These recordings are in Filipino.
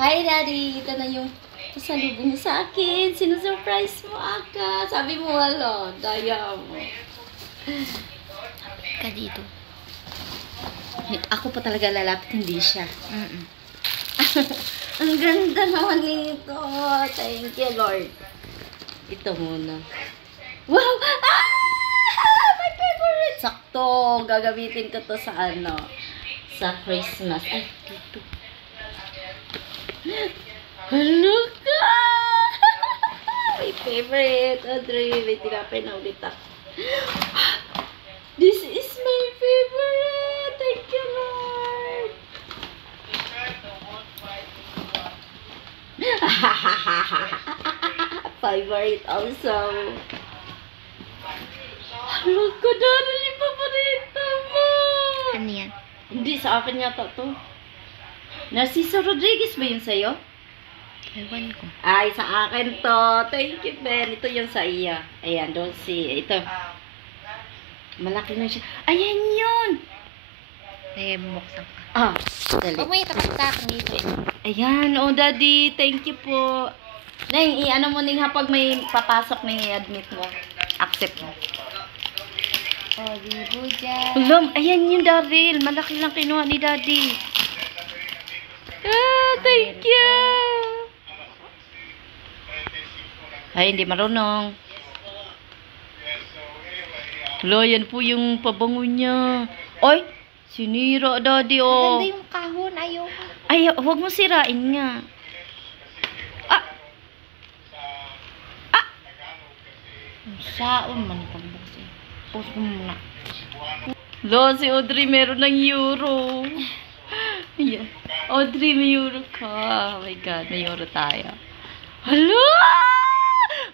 Hi, Daddy! Ito na yung pasalubong mo sa akin. Sinusurprise mo aka. Sabi mo, wala. Daya mo. Ka dito. Ako pa talaga lalapit, hindi siya. Ang ganda naman nito. Thank you, Lord. Ito muna. Wow! Ah! My favorite! Sakto. Gagamitin ko to sa ano. Sa Christmas. Ay, dito. Hello ka! My favorite. Audrey, may tinapay na ulit ako. This is my favorite. Thank you, Lord. Favorite also. Hello ka, Darling, paborito mo. Ano yan? Hindi, sa akin yata to. Narciso Rodriguez ba yun sa'yo? Ewan ko. Ay, sa akin to. Thank you, Ben. Ito yung sa iya. Ayan, don't see. Ito. Malaki na siya. Ayan yun! Eh, buksan ka. Ah, dali. Huwag mo itapak dito. Ayan, oh, Daddy. Thank you po. Neng, i-ano mo ning pag may papasok na i-admit mo. Accept mo. Oh, libo dyan. Ulam, ayan yung Daryl. Malaki lang kinuha ni Daddy. Ah, thank you. Ay, hindi marunong. Lo, yan po yung pabango niya. Oy, sinira, Daddy, oh. Maganda yung kahon. Ayaw. Ay, huwag mo sirain nga. Ah! Ah! Saon man pagbuksin. Post mo muna. Lo, si Audrey meron ng euro. Ayan. Audrey, may euro ka. Oh my God, may euro tayo. Hala!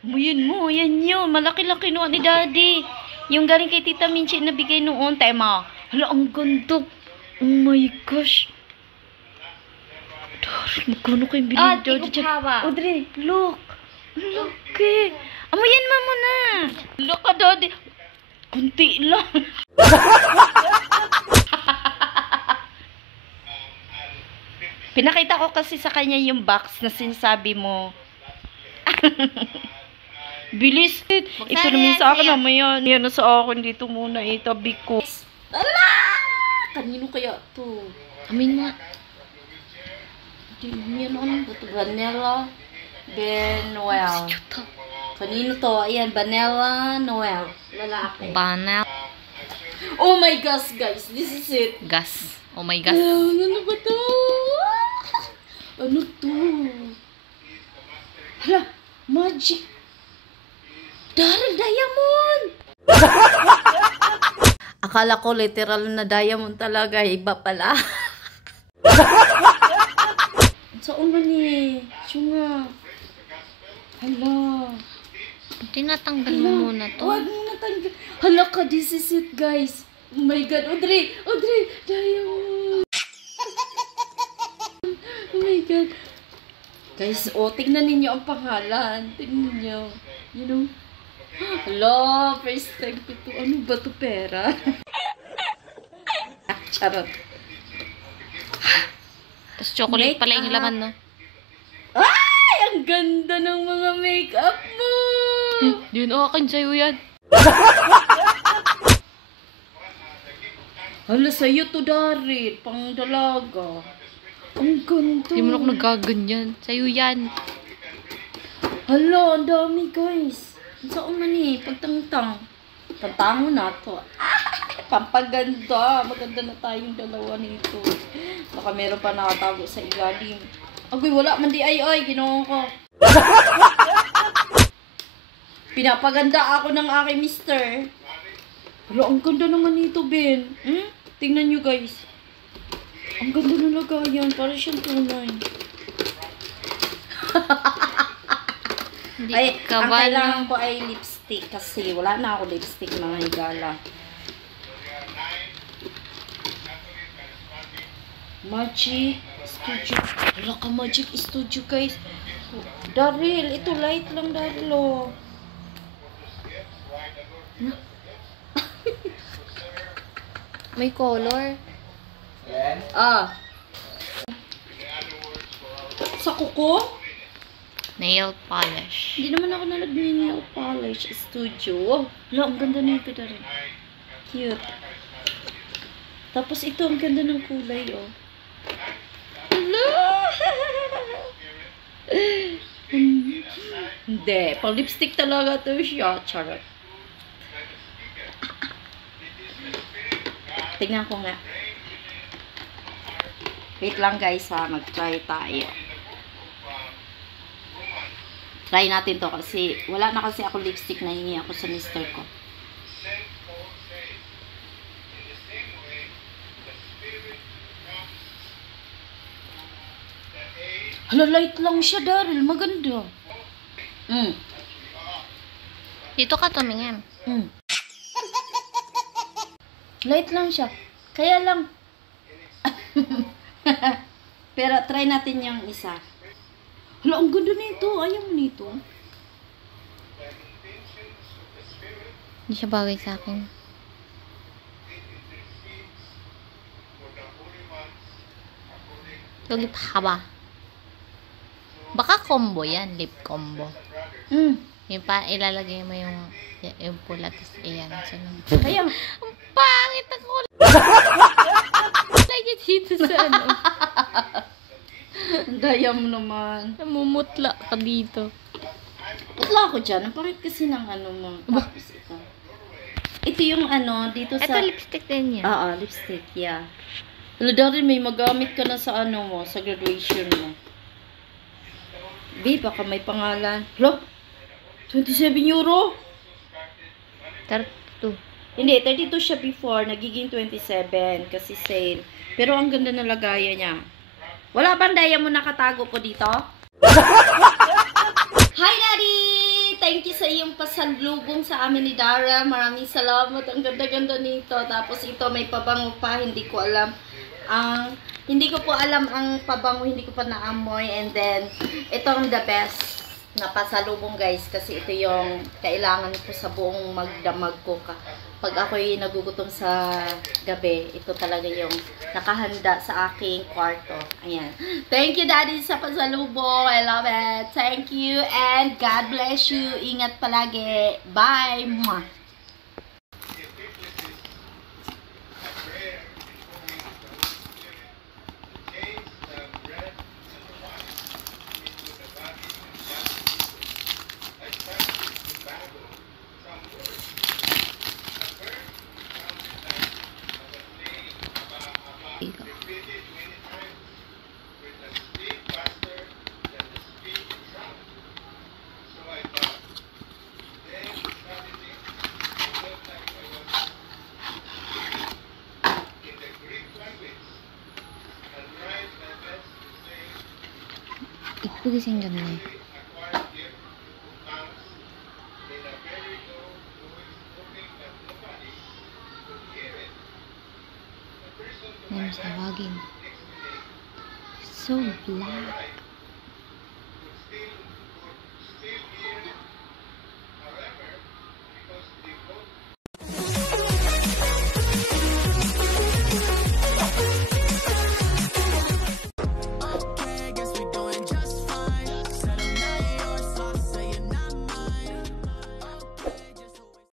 Yan mo, yan yun. Malaki-laki kinuha ni Daddy. Yung galing kay Tita Minchi na bigay noon. Tema. Hala, ang ganda. Oh my gosh. Dari, magkano kayong bilhin ni Daddy? di ko hawa. Audrey, look. Laki. Amoyan mo muna. Look ka, Daddy. Kunti lang. Pinakita ko kasi sa kanya yung box na sinasabi mo. Bilis. Ito naman sa akin. Mamaya. Yan na sa akin. Dito muna. Itabi ko. Ala! Kanino kaya to? Amin nga. Yan ano. Ito Vanilla Benuel. Kanino to? Ayan. Vanilla Noel. Lalaki. Banal. Oh my gosh, guys. This is it. Gas. Oh my God. Ano ba to? Ano to? Hala, magic. Daryl, diamond! Akala ko literal na diamond talaga. Iba pala. Saan ba ni? Siya nga. Hala. Tinatanggal mo muna to. Huwag mo natanggal. Hala ka, this is it, guys. Oh my God, Audrey! Audrey! Diamond! Oh my God. Guys, oh, tingnan ninyo ang pangalan. Tingnan nyo. You know? Hala, first time ko ito. Ano ba ito, pera? Charot. Tapos chocolate pala yung laman, no? Ay! Ang ganda ng mga makeup mo! Yun, akin sa'yo yan. Hala, sa'yo to, Daryl. Pang dalaga. Ang ganda. Hindi mo na ako nagaganyan. Sa'yo yan. Hala, ang dami, guys. Saan man eh? Pagtangtang. Tantang mo na to. Pampaganda. Maganda na tayong dalawa nito. Baka meron pa nakatago sa ilalim. Agoy, wala man di ay. Ginawa ko. Pinapaganda ako ng aking mister. Hala, ang ganda naman nito, Ben. Tingnan nyo, guys. Ang ganda na lagayan. Para siyang tunay. Ay, ang kailangan ko ay lipstick kasi wala na ako lipstick, mga higala. Magic Studio. Wala ka Magic Studio, guys. Daryl, ito light lang, Daryl, oh. May color. Ah. sa kuko? Nail polish. Hindi naman ako nail polish studio. Wala, ang ganda nito na rin. Cute. Tapos ito, ang ganda ng kulay, oh. Hello! Hindi, pang lipstick talaga to siya. Charot. Tingnan ko nga. Wait lang guys ha, mag-try tayo. Try natin to kasi wala na kasi ako lipstick na hingi ako sa mister ko. Hala, light lang siya, Daryl. Maganda. Dito ka tumingin. Light lang siya. Kaya lang. Pero try natin yung isa. Hala, ang ganda nito. Ayaw mo nito. Hindi siya bagay sa akin. Yung lip haba. Baka combo yan. Lip combo. Yung pa ilalagay mo yung pula tapos ayan. Kaya, Ang pangit ang kulay. Lagi dito sa ano. daya mo naman. Namumutla ka dito. Putla ako dyan. Ang pangit kasi ng ano mo. Tapos ito. Ito yung ano, dito sa... Ito lipstick din yan. Oo, lipstick, yeah. Hala, Daryl, may magamit ka na sa ano mo, sa graduation mo. Babe, baka may pangalan. Hala, 27 euro? 32. Hindi, 32 siya before. Nagiging 27 kasi sale. Pero ang ganda na lagayan niya. Wala bang daya mo nakatago po dito? Hi, Daddy! Thank you sa iyong pasalubong sa amin ni Dara. Maraming salamat. Ang ganda-ganda nito. Tapos ito, may pabango pa. Hindi ko alam. Hindi ko po alam ang pabango. Hindi ko pa naamoy. And then, itong the best na pasalubong guys. Kasi ito yung kailangan ko sa buong magdamag ko. Pag ako'y nagugutom sa gabi, ito talaga yung nakahanda sa aking kwarto. Ayan. Thank you, Daddy, sa pasalubong. I love it. Thank you and God bless you. Ingat palagi. Bye! Mwah! Ito gising ganda eh. Ngayon sa wagin. So black.